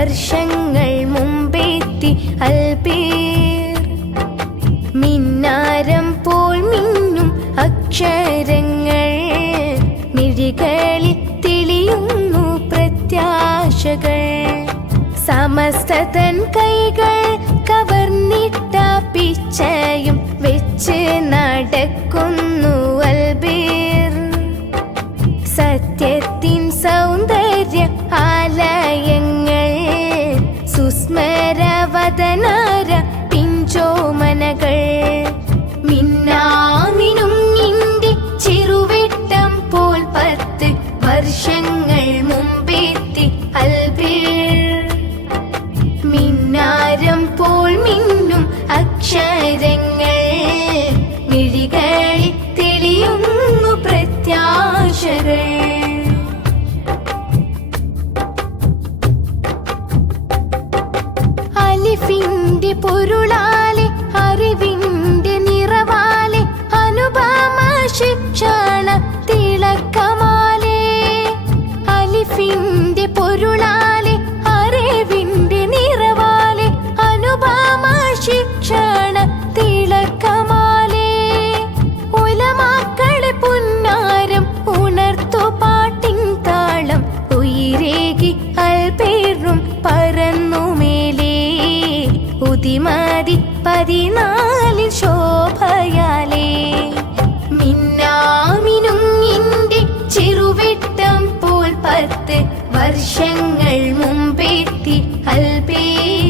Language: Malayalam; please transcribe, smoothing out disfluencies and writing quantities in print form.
വർഷങ്ങൾ മുമ്പെത്തി അൽബീർ. മിന്നാരം പോൽ മിന്നും അക്ഷരങ്ങൾ മിഴികളിൽ തെളിയുന്നു പ്രത്യാശകൾ. സമസ്തതൻ കൈകൾ കവർന്നിട്ട പിച്ചയും വെച്ച് നടക്കുന്നു അൽബീർ. സത്യത്തിൻ സൗന്ദര്യ ആലയങ്ങൾ സുസ്മരവദനാര പിഞ്ചോമനകൾ. മിന്നാമിനും നിന്റെ ചെറുവെട്ടം പോൽ 10 വർഷങ്ങൾ മുമ്പെത്തി അൽബീർ. മിന്നാരം പോൽ മിന്നും അക്ഷരങ്ങൾ മിഴികളിൽ തെളിയുന്നു പ്രത്യാശകൾ. അലിഫിന്റെ പൊരുളാലെ അറിവിന്റെ നിറവാലെ അനുപമ ശിക്ഷണ തിളക്കമാലേ. അലിഫിന്റെ പൊരുളാലെ അറിവിന്റെ നിറവാലെ അനുപമ ശിക്ഷണ തിളക്കമാലേ. ഉലമാക്കളെ പുന്നാരം ഉണർത്തു പാട്ടിൻ താളം ഉയിരേകി അൽബീറും പറന്നുമേലേ. ഉതിമതി 14 ശോഭയാലേ. മിന്നാമിനും നിന്റെ ചെറുവെട്ടം പോൽ 10 വർഷങ്ങൾ മുമ്പെത്തി അൽബീർ.